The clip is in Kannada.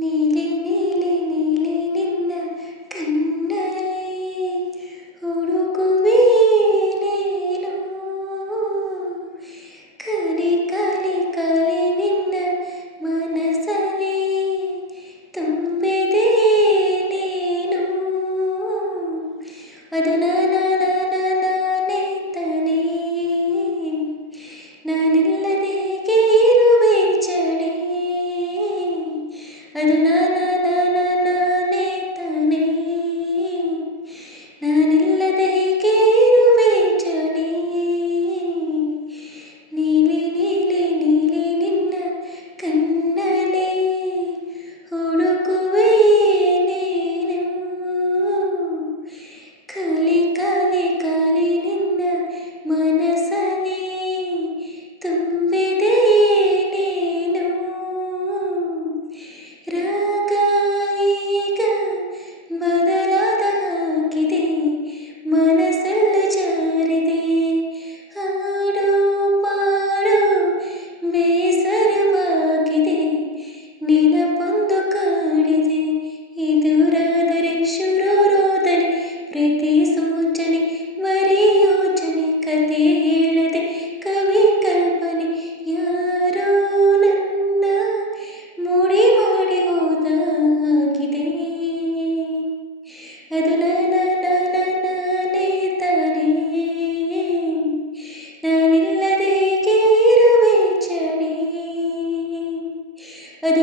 ನೀಲಿ ನೀಲಿ ನೀಲಿ ನಿನ್ನ ಕಣ್ಣಲ್ಲಿ ಹುಡುಕುವೆ ನೀನು. ಕಲಿ ಕಲಿ ಕಲಿ ನಿನ್ನ ಮನಸಲ್ಲಿ ತುಂಬಿದೆ ನೀನು. ಅದು ನಾನೇ ತಾನೇ, ನಾನಿಲ್ಲದೆ ಹೇಗೆ ಇರುವೆ ಚಳಿ. ಅದು ನಾನೇ ತಾನೇ, ನಾನಿಲ್ಲದೆ ಹೇಗೆ ಇರುವೆ ಚಳಿ. ನೀಲಿ ನೀಲಿ ನೀಲಿ ನಿನ್ನ ಕಣ್ಣಲ್ಲಿ ಹುಡುಕುವೆ ನೀನು. ಕಲಿ ಕಲಿ ಕಲಿ ನಿನ್ನ ಮನಸಲ್ಲಿ ತುಂಬಿದೆ ನೀನು. ರಾಗ ಈಗ ಬದಲಾದ ಹಾಗಿದೆ, ಮನಸ್ಸೆಲ್ಲ ಜಾರಿದೆ. ಹಾಡು ಪಾಡು ಬೇಸರವಾಗಿದೆ, ನೆನಪೊಂದು ಕಾಡಿದೆ. ಎದುರಾದರೆ ಶುರುರೋದನೆ, ಪ್ರೀತಿ ಸೂಚನೆ ಬರೀ ಯೋಚನೆ. ಕತೆ ಹೇಳದೆ ಕವಿ ಕಲ್ಪನೆ, ಯಾರೋ ನನ್ನ ಮೋಡಿ ಮಾಡಿ ಹೋದ ಹಾಗಿದೆ. ಅದು ನಾನೇ ತಾನೇ, ನಾನಿಲ್ಲದೆ ಹೇಗೆ ಇರುವೆ ಚಳಿ. ಅದು